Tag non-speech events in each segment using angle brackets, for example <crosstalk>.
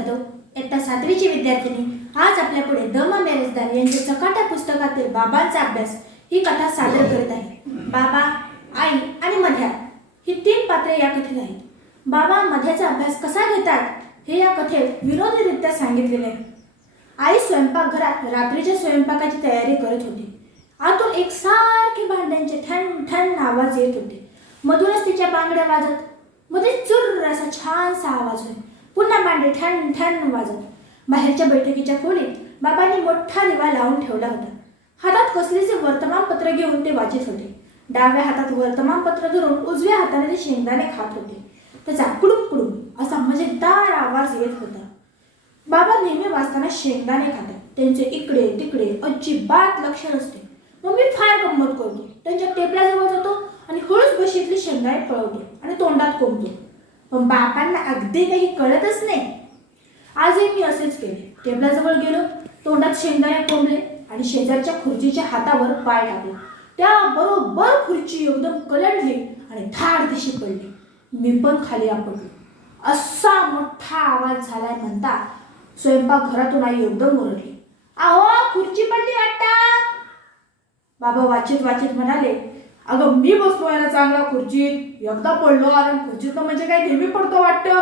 जातो. इयत्ता सातवीची विद्यार्थिनी आज आपल्या पुढे दम मेरेजदार यांच्या चकाट्या पुस्तकातील बाबांचा अभ्यास ही कथा सादर करत आहे. बाबा आई आणि मध्या ही तीन पात्रे या कथेत आहेत. बाबा मध्याचा अभ्यास कसा घेतात हे या कथेत विनोदीरित्या सांगितलेले आहे. आई स्वयंपाकघरात रात्रीच्या स्वयंपाकाची तयारी करत होती. आतून एक सारखे भांड्यांचे ठण ठण आवाज येत होते. मधूनच तिच्या बांगड्या वाजत मध्ये चुर्र असा छानसा आवाज होईल पुन्हा मांडे ठण ठण वाजत बाहेरच्या बैठकीच्या खोलीत बाबांनी मोठा दिवा लावून ठेवला होता. हातात कसलेचे वर्तमानपत्र घेऊन ते वाचत होते. डाव्या हातात वर्तमानपत्र धरून उजव्या हाताने ते शेंगदाणे खात होते. त्याचा कुडूम कुडूम असा मजेदार आवाज येत होता. बाबा नेहमी वाचताना शेंगदाणे खातात. त्यांचे इकडे तिकडे अजिबात लक्ष नसते. मग मी फार गंमत करतो. त्यांच्या टेपल्याजवळ जातो आणि हळूच बशीतली शेंगदाणे पळवतो आणि तोंडात कोंबतो. पण बापांना अगदी काही कळतच नाही. आजही मी असेच केले. टेबलाजवळ गेलो तोंडात शेंगदाणे कोंबले आणि शेजारच्या खुर्चीच्या हातावर पाय टाकला त्याबरोबर खुर्ची एकदम कलंडली आणि धाड दिशी पडली. मी पण खाली आपटलो. असा मोठा आवाज झालाय म्हणता स्वयंपाक घरातून आई एकदम ओरडली. आहो खुर्ची पडली वाटता. बाबा वाचित वाचित म्हणाले अगं मी बसलो आहे ना चांगला खुर्चीत. एकदा पडलो आणि खुर्चीत म्हणजे काय नेहमी पडतो वाटतं.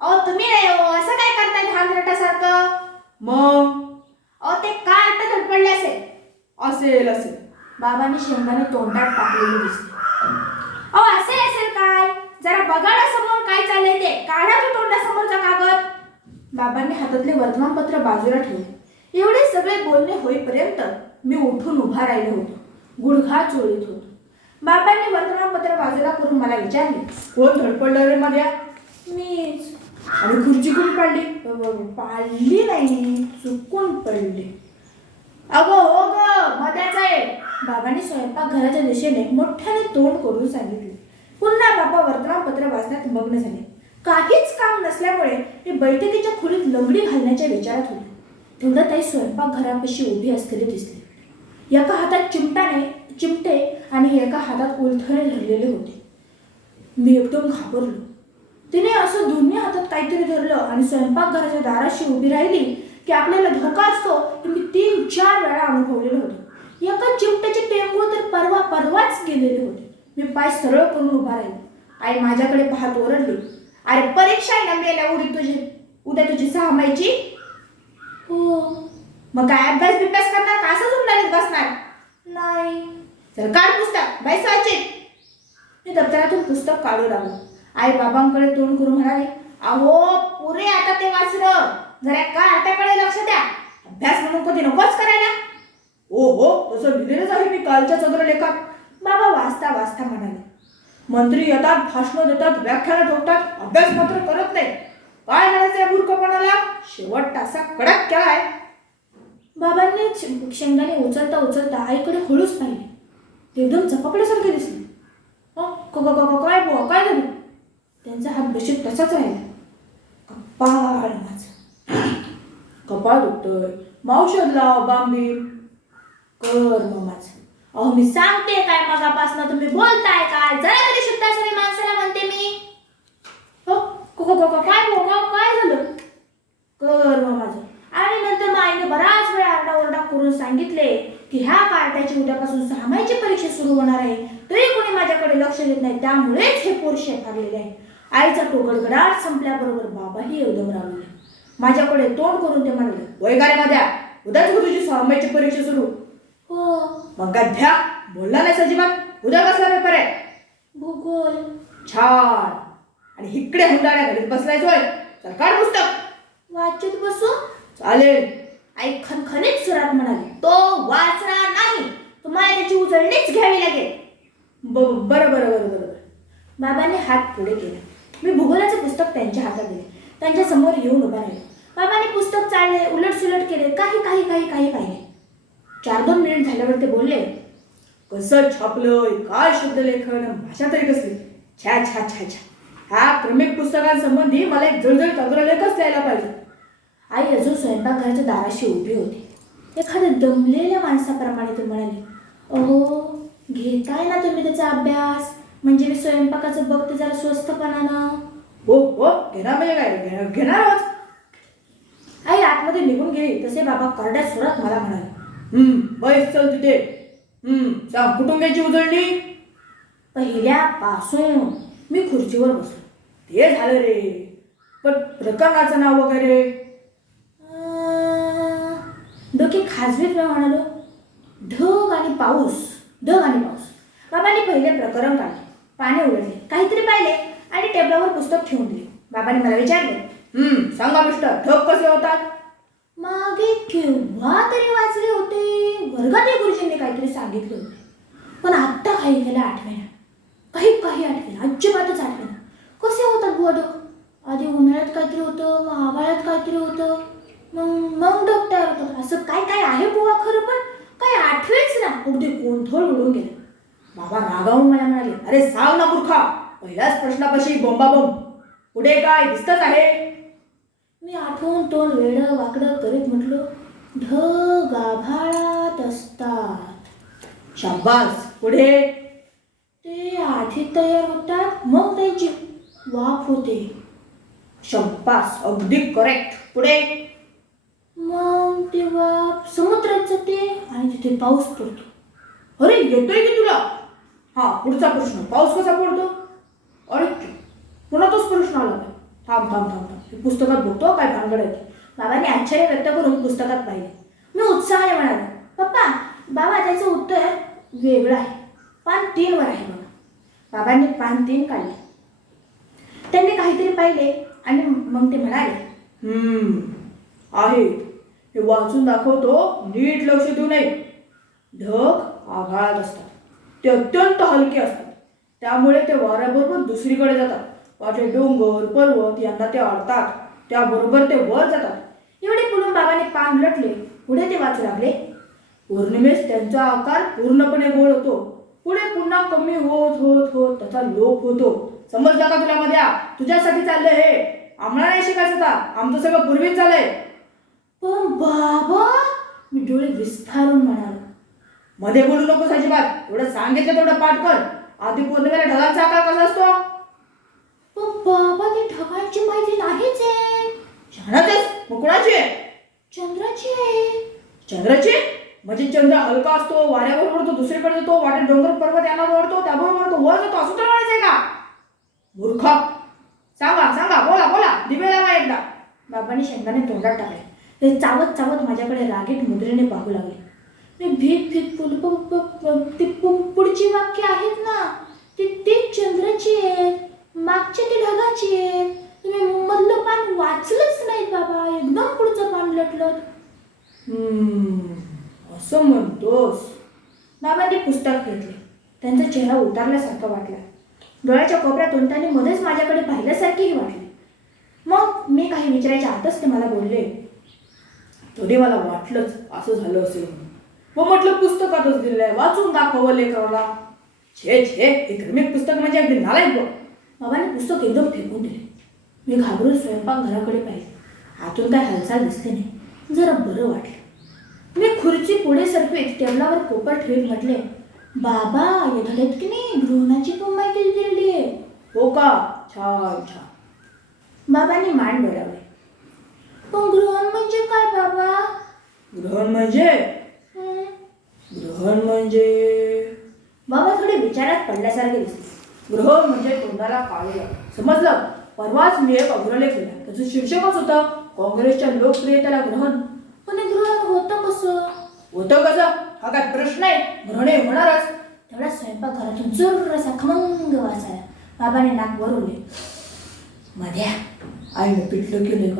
अहो तुम्ही नाही हो असं काय करताय धानरटासारखं मग? अहो ते काय आता धडपडले असेल? असेल असेल. बाबांनी शेंगाने तोंडात टाकलेली दिसते अहो असेल असेल काय? जरा बघा ना समोर काय चाललंय ते? काढा तो तोंडासमोरचा कागद? बाबांनी हातातले वर्तमानपत्र बाजूला ठेवले. एवढे सगळे बोलणे होईपर्यंत मी उठून उभा राहिलो होतो. गुडघा चोळीत होतो. बाबांनी वर्तमानपत्र बाजूला करून मला विचारले कोण धडपडलं रे माझ्या मीच. आणि खुर्ची कोण पाडली? पाडली नाही चुकून पडली. अगो हो ग मध्याच आहे. बाबांनी स्वयंपाक घराच्या दिशेने मोठ्याने तोंड करून सांगितले. पुन्हा बाबा वर्तमानपत्र वाचण्यात मग्न झाले. काहीच काम नसल्यामुळे मी बैठकीच्या खोलीत लंगडी घालण्याच्या विचारात होते. तेवढं ताई स्वयंपाकघरापाशी उभी असलेली दिसली. एका हातात चिमटाने चिमटे आणि एका हातात उलथणे धरलेले होते. मी एकदम घाबरलो. तिने असं दोन्ही हातात काहीतरी धरलं आणि स्वयंपाकघराच्या दाराशी उभी राहिली की आपल्याला धोका असतो हे मी तीन चार वेळा अनुभवलेलं होतं. एका चिमट्याचे टेंबू तर परवा परवाच गेलेले होते. मी पाय सरळ करून उभा राहिले. आई माझ्याकडे पाहत ओरडली. अरे परीक्षा आहे ना मेल्या उडी तुझी. उद्या तुझी सहा मायची. हो. मग काय अभ्यास बिभ्यास करणार? का असंच उमरालीत बसणार. नाही. चल काढ पुस्तक. बाई साचित मी दप्तरातून पुस्तक काढू लागलो. आई बाबांकडे तोंड करून म्हणाले अहो पुरे आता ते वाचलं. जरा कार्ट्याकडे लक्ष द्या. अभ्यास म्हणून कधी नकोच करायला. ओ हो तसं लिहिलेलंच आहे मी कालच्या चंद्र लेखात बाबा वाचता वाचता म्हणाले मंत्री येतात भाषण देतात व्याख्यानं ठोकतात अभ्यास मात्र करत नाही काय म्हणायचं या मूर्खपणाला? शेवट तासा कडक केलाय बाबांनी शे- शेंगाने उचलता उचलता आईकडे हळूच पाहिले. ते एकदम चपकल्यासारखे दिसले. हो क- क- काय बुवा काय झालं? त्यांचा हात बशीत तसाच राहिला. कपाळ माझं. कपाळ दुखतोय. मावशद लाव बांबी. कर मग माझं. अहो मी सांगते काय मगापासनं. तुम्ही बोलताय काय? जरा तरी शुद्ध असावी माणसाला म्हणते मी हो क- क- क- काय बुवा, काय काय झालं कर मग माझं आणि नंतर मग आईने बराच वेळ आरडाओरडा करून सांगितले की ह्या सहामाईची परीक्षा सुरू होणार आहे. तरी कोणी माझ्याकडे लक्ष देत नाही त्यामुळेच हे पोरशे फारलेले आहे. आईचा तो गडगडाट संपल्याबरोबर बाबाही एकदम रावले माझ्याकडे तोंड करून ते म्हणाले वय गारे माझ्या उद्याच तुझी सहामाईची परीक्षा सुरू. हो. मग गध्या बोलला नाही अजिबात? उद्या कसला पेपर आहे. भूगोल. छान. आणि इकडे हुंडाड्या घडीत बसलाय होय. चल काढ पुस्तक. वाचत बसू? चालेल. आई खनखनीत सुरात म्हणाली तो वाचणार नाही. तुम्हाला त्याची उजळणीच घ्यावी लागेल. ब- बरं बरं बरं बरं बरं. बाबांनी हात पुढे केला. मी भूगोलाचे पुस्तक त्यांच्या हातात दिले. त्यांच्यासमोर येऊन उभा राहिले. बाबांनी पुस्तक चालले उलट सुलट केले काही काही काही काही पाहिले. चार दोन मिनिट झाल्यावर ते बोलले कसं छापलंय काय शब्दलेखन भाषा तरी कसली? छा छा छा छा. ह्या क्रमिक पुस्तकांसंबंधी मला एक जळजळ तंत्रलेखच द्यायला पाहिजे? आई अजून स्वयंपाकघराच्या दाराशी उभी होती. एखाद्या दमलेल्या माणसाप्रमाणे ती म्हणाली अहो घेताय ना तुम्ही त्याचा अभ्यास? म्हणजे मी स्वयंपाकाचं बघते जरा स्वस्तपणानं. हो हो घेणार म्हणजे काय? घेणार घेणार आहोत. आई आतमध्ये निघून गेली तसे बाबा करड्यात सोडत मला म्हणाले. हम्म बैस चल तिथे. हम्म सांग कुठून घ्यायची उजळणी. पहिल्यापासून मी खुर्चीवर बसलो. ते झालं रे. पण प्रकरणाचं नाव वगैरे? अं, डोके खाजवीत मी म्हणालो. ढग आणि पाऊस ढग आणि पाऊस. बाबांनी पहिले प्रकरण काढले. पाणी उडवले काहीतरी पाहिले आणि टेबलावर पुस्तक ठेवून दिले. बाबांनी मला विचारले हम्म सांगा मिस्टर ढग कसे होतात? मागे केव्हा तरी वाचले होते. वर्गात गुरुजींनी काहीतरी सांगितले होते. पण आत्ता काही गेल्या आठवेना काही काही आठवेना अजिबातच आठवेना कसे होतात बुवा ढग? आधी उन्हाळ्यात काहीतरी होतं मग आभाळात काहीतरी होतं. मग मग ढग तयार होतात. असं काय काय आहे बुवा खरं पण? आठवेच ना. अगदी गोंधळ उडून गेले. बाबा रागावून मला म्हणाले अरे साव ना मूर्खा पहिल्याच प्रश्नापाशी बोंबाबोंब. पुढे काय दिसतच आहे? मी आठवून तोंड वेडं वाकडं करीत म्हटलो ढ गाभाळात असतात. शाबास. पुढे? ते आधी तयार होतात मग त्यांची वाफ होते. शब्बास अगदी करेक्ट पुढे? मग तेव्हा समुद्राचं समुद्रात जाते आणि तिथे पाऊस पडतो. अरे येतोय की तुला? हा पुढचा प्रश्न. पाऊस कसा पडतो? अरे पुन्हा तोच प्रश्न आला. काय थांब थांब थांब थांब. हे पुस्तकात बघतो काय भानगड आहे बाबाने बाबांनी आश्चर्य व्यक्त करून पुस्तकात पाहिले. मी उत्साहाने म्हणाले पप्पा बाबा त्याचं उत्तर वेगळं आहे. पान तीनवर आहे बघा. बाबांनी पान तीन काढले. त्यांनी काहीतरी पाहिले आणि मग ते म्हणाले हम्म आहे. हे वाचून दाखवतो नीट लक्ष देऊ नये. ढग आभाळात असतात. ते अत्यंत हलके असतात. त्यामुळे ते वाऱ्याबरोबर दुसरीकडे जातात. वाटे डोंगर पर्वत यांना ते अडतात त्याबरोबर ते वर जातात. एवढे बोलून बाबाने पान लटले पुढे ते वाचू लागले. पौर्णिमेस त्यांचा आकार पूर्णपणे गोळ होतो. पुढे पुन्हा कमी होत होत होत त्याचा लोप होतो. समजला का तुला मध्या? तुझ्यासाठी चाललंय हे. आम्हाला नाही शिकायचं आता. आमचं सगळं पूर्वीच झालंय. पण बाबा मी डोळे विस्तारून म्हणालो मध्ये बोलू नकोस अजिबात एवढं सांगितलं तेवढं पाठ कर. आधी पौर्णिमेला ढगांचा आकार कसा असतो? पण बाबा ते ढगांची माहिती नाहीच आहे. मुकुणाची आहे? चंद्राची आहे. चंद्राची म्हणजे चंद्र हलका असतो वाऱ्याबरोबर तो दुसरीकडे जातो वाटेत डोंगर पर्वत यांना ओढतो त्याबरोबर तो वर जातो असं तर म्हणायचंय का? मूर्ख. सांगा सांगा बोला बोला दिवे लावा एकदा. बाबांनी शेंगाने तोंडात टाकले. ते चावत चावत माझ्याकडे रागीट मुद्रेने पाहू लागले. मी भीक भीक बोल प- प- प- ती पुढची वाक्य आहेत ना? ती ती चंद्राची आहेत मागची ती ढगाची आहेत. तुम्ही मधलं पान वाचलंच नाहीत बाबा एकदम पुढचं पान हम्म, असं म्हणतोस. बाबांनी पुस्तक घेतले. त्यांचा चेहरा उतारल्यासारखा वाटला. डोळ्याच्या कोपऱ्यातून त्यांनी मध्येच माझ्याकडे पाहिल्यासारखेही वाटले. मग मी काही विचारायच्या आतच ते मला बोलले. तरी मला वाटलंच असं झालं असेल म्हणून. मग म्हटलं पुस्तकातच दिलंय. वाचून दाखवलं लेकराला. छे छे हे धार्मिक पुस्तक म्हणजे अगदी नालायक बघ बाबाने पुस्तक एकदम फेकून दिले. मी घाबरून स्वयंपाकघराकडे पाहिजे आतून काय हालचाल दिसते नाही. जरा बरं वाटलं. मी खुर्ची पुढे सरकवीत टेबलावर कोपर ठेवीत म्हटले बाबा हे धड्यात की नाही? गृहणाची पण माहिती दिलेली आहे. हो का? छान छान. बाबांनी मान डोळावले पण गृहण म्हणजे काय बाबा? ग्रहण म्हणजे? हं. ग्रहण म्हणजे? बाबा थोडे विचारात पडल्यासारखे दिसले ग्रहण म्हणजे तोंडाला काळे समजलं? परवाच मी एक अग्रलेख लिहिला त्याचं शीर्षकच होतं काँग्रेसच्या लोकप्रियतेला ग्रहण. पण हे ग्रहण होतं कसं? होतं कसं? हा काय प्रश्न आहे? ग्रहणे होणारच. तेवढा स्वयंपाकघरातून जोरसा खमंग वाचायला. बाबाने नाक वरवले मध्या आईने पिठलं केलंय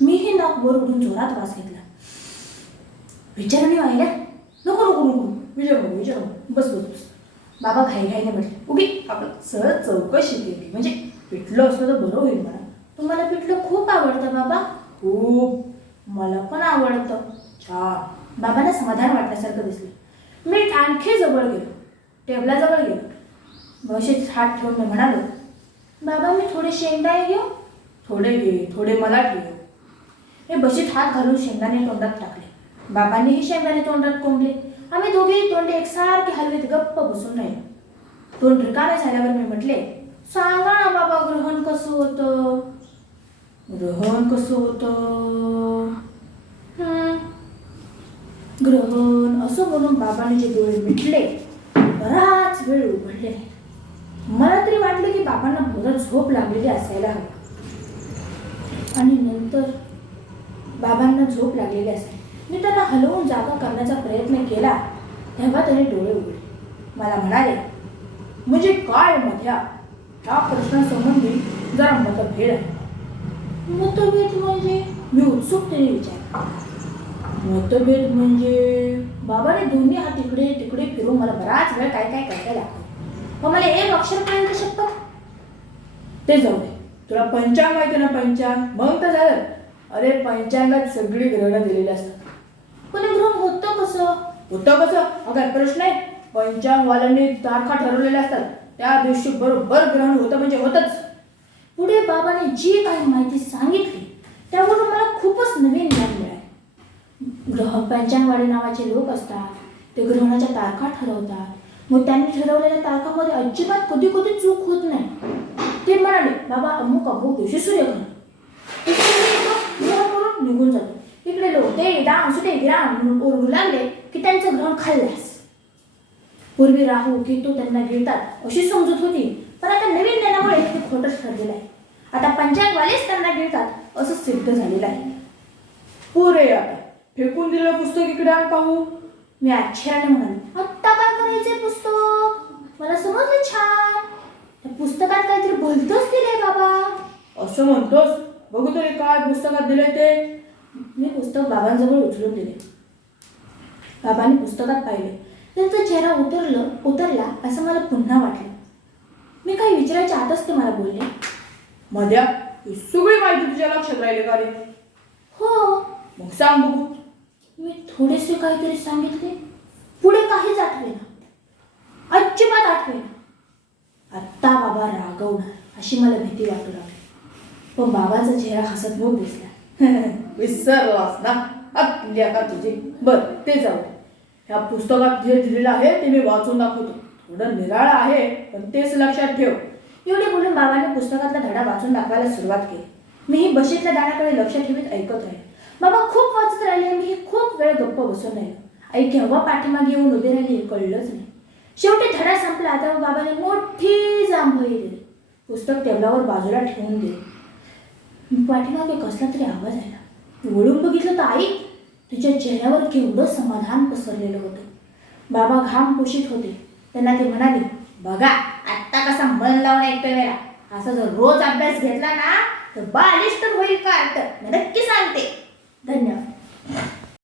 मी हे नाक वर उडून जोरात वास घेतला. विचारणे वाहिल्या नको नको नको. विचार बघू विचार. बस बस बस. बाबा घाईघाईने म्हटले उगी आपण सहज चौकशी केली. म्हणजे पिठलं असलं तर बरं होईल मला तुम्हाला पिठलं खूप आवडतं बाबा. खूप. मला पण आवडतं. छान बाबांना समाधान वाटल्यासारखं दिसलं. मी आणखी जवळ गेलो. टेबलाजवळ गेलो. बशीत हात ठेवून म्हणालो बाबा मी थोडे शेंगदाणे घेऊ? थोडे घे थोडे मला ठेव हे बशीत हात घालून शेंगदाणे तोंडात टाकले. बाबांनीही शेंगाने तोंडात कोंबले आम्ही दोघेही तोंडे एकसारखे हलवीत गप्प बसून राहिलो. तोंड रिकामे झाल्यावर मी म्हटले सांगा ना बाबा ग्रहण कसं होतं? ग्रहण कसं होतं? ग्रहण असं म्हणून बाबाने जे डोळे मिटले. बराच वेळ उघडले. मला तरी वाटलं की बाबांना भरत झोप लागलेली असायला हवी. आणि नंतर बाबांना झोप लागलेली असते मी त्यांना हलवून जागा करण्याचा प्रयत्न केला तेव्हा त्याने डोळे उघडले. मला म्हणाले म्हणजे काय मध्या? ह्या प्रश्नासंबंधी जरा मतभेद आहे. मतभेद म्हणजे? मी उत्सुकतेने विचार मतभेद म्हणजे? बाबाने दोन्ही हात इकडे तिकडे फिरून मला बराच वेळ काय काय करता दाखवलं. मग मला एक अक्षर पर्यंत शकतं ते जाऊ दे. तुला पंचांग माहिती ना पंचांग? मग तर झालं. अरे पंचांगात सगळी ग्रहणं दिलेली असतात. पण हे ग्रहण होतं कसं? होतं कसं? अगं प्रश्न आहे. पंचांगवाल्यांनी तारखा ठरवलेल्या असतात. त्या दिवशी बरोबर ग्रहण होतं म्हणजे होतच. पुढे बाबाने जी काही माहिती सांगितली त्यावरून मला खूपच नवीन ज्ञान मिळाले. ग्रह पंचांगवाडी नावाचे लोक असतात. ते ग्रहणाच्या तारखा ठरवतात. मग त्यांनी ठरवलेल्या तारखामध्ये अजिबात कधी कधी चूक होत नाही. ते म्हणाले बाबा अमुक अमुक दिवशी सूर्यग्रहण ते सूर्यग्रहण ग्रहण करून निघून लोक ते राम सुटे राम म्हणून ओरडू लागले की त्यांचं ग्रहण खाल्ल्यास. पूर्वी राहू केतू त्यांना गिळतात अशी समजूत होती. पण आता नवीन ज्ञानामुळे ते खोटंच ठरलेलं आहे. आता पंचांगवालेच त्यांना गिळतात असं सिद्ध झालेलं आहे. पुरे आता. फेकून दिलेलं पुस्तक इकडे पाहू. मी आश्चर्याने म्हणाले आत्ता काय करायचे पुस्तक? मला समजलं छान. त्या पुस्तकात काहीतरी भलतंच दिलंय बाबा? असं म्हणतोस? बघू तरी काय पुस्तकात दिले ते. मी पुस्तक बाबांजवळ उचलून दिले. बाबांनी पुस्तकात पाहिले. त्यांचा चेहरा उतरलं उतरला असं मला पुन्हा वाटलं. मी काही विचारायच्या आतच ते मला बोलले. मध्या ही सगळी माहिती तुझ्या लक्षात राहिली का रे? हो. मग सांग बघू. मी थोडेसे काहीतरी सांगितले. पुढे काहीच आठवेना. अजिबात आठवेना. आत्ता बाबा रागवणार अशी मला भीती वाटू लागली. पण बाबाचा चेहरा हसतमुख दिसला. <laughs> विसरलास ना. आतल्या का तुझी? बर ते जाऊ. ह्या पुस्तकात जे दिलेलं आहे ते मी वाचून दाखवतो. थोडं निराळं आहे पण तेच लक्षात ठेव. एवढे बोलून बाबाने पुस्तकातला धडा वाचून दाखवायला सुरुवात केली. मीही बशीतल्या दाण्याकडे लक्ष ठेवीत ऐकत आहे बाबा खूप वाचत राहिले मीही खूप वेळ गप्प बसून राहिलो. आई केव्हा पाठीमागे येऊन उभी राहिली हे कळलंच नाही. शेवटी धडा संपला. तेव्हा बाबाने मोठी जांभई दिली. पुस्तक टेबलावर बाजूला ठेवून दिले. पाठीमागे कसला तरी आवाज आला. वळून बघितलं तर आई तिच्या चेहऱ्यावर केवढं समाधान पसरलेलं होतं. बाबा घाम कुशीत होते. त्यांना ते म्हणाले बघा आत्ता कसा मन लावून ऐकतोय वेळा असा जर रोज अभ्यास घेतला ना तर बालिश तर होईल का नक्की सांगते. धन्यवाद.